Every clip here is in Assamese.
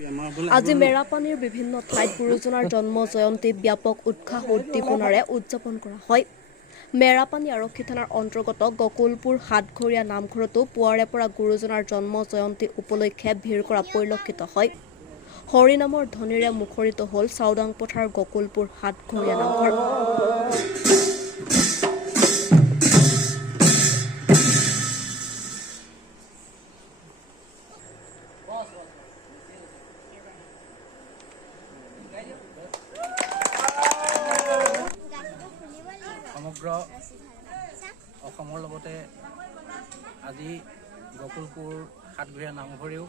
আজি মেৰাপানীৰ বিভিন্ন ঠাইত গুৰুজনাৰ জন্ম জয়ন্তী ব্যাপক উৎসাহ উদ্দীপনাৰে উদযাপন কৰা হয়। মেৰাপানী আৰক্ষী থানাৰ অন্তৰ্গত গকুলপুৰ হাটঘৰীয়া নামঘৰতো পুৱাৰে পৰা গুৰুজনাৰ জন্ম জয়ন্তী উপলক্ষে ভিৰ কৰা পৰিলক্ষিত হয়। হৰিনামৰ ধ্বনিৰে মুখৰিত হ'ল চাওদাং পথাৰ গকুলপুৰ হাটঘৰীয়া নামঘৰ। সমগ্ৰ অসমৰ লগতে আজি গকুলপুৰ হাটঘৰীয়া নামঘৰেও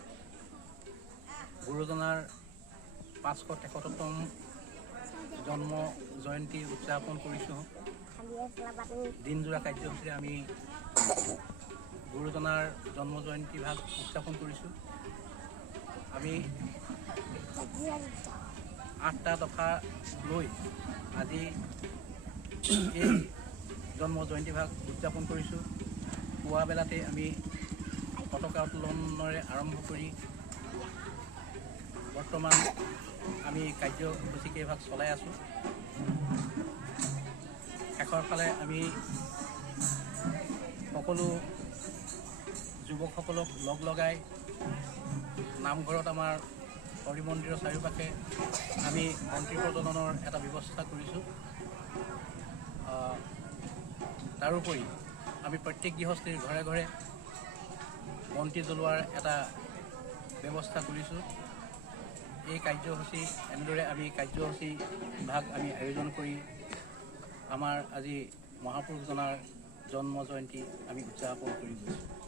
গুৰুজনাৰ 573তম জন্ম জয়ন্তী উদযাপন কৰিছোঁ। দিনজোৰা কাৰ্যসূচীৰে আমি গুৰুজনাৰ জন্ম জয়ন্তী ভাগ উদযাপন কৰিছোঁ। আমি 8টা দফা লৈ আজি এই জন্ম জয়ন্তী ভাগ উদযাপন কৰিছোঁ। পুৱা বেলাতে আমি পতাকা উত্তোলনেৰে আৰম্ভ কৰি বৰ্তমান আমি কাৰ্যসূচী কেইভাগ চলাই আছোঁ। শেষৰ ফালে আমি সকলো যুৱকসকলক লগ লগাই নামঘৰত আমাৰ হৰি মন্দিৰৰ চাৰিওপাশে আমি বন্তি প্ৰজ্বলনৰ এটা ব্যৱস্থা কৰিছোঁ। তাৰোপৰি আমি প্ৰত্যেক গৃহস্থীৰ ঘৰে ঘৰে বন্তি জ্বলোৱাৰ এটা ব্যৱস্থা কৰিছোঁ। এই কাৰ্যসূচী এনেদৰে আমি কাৰ্যসূচী ভাগ আমি আয়োজন কৰি আমাৰ আজি মহাপুৰুষজনাৰ জন্ম জয়ন্তী আমি উদযাপন কৰি গৈছোঁ।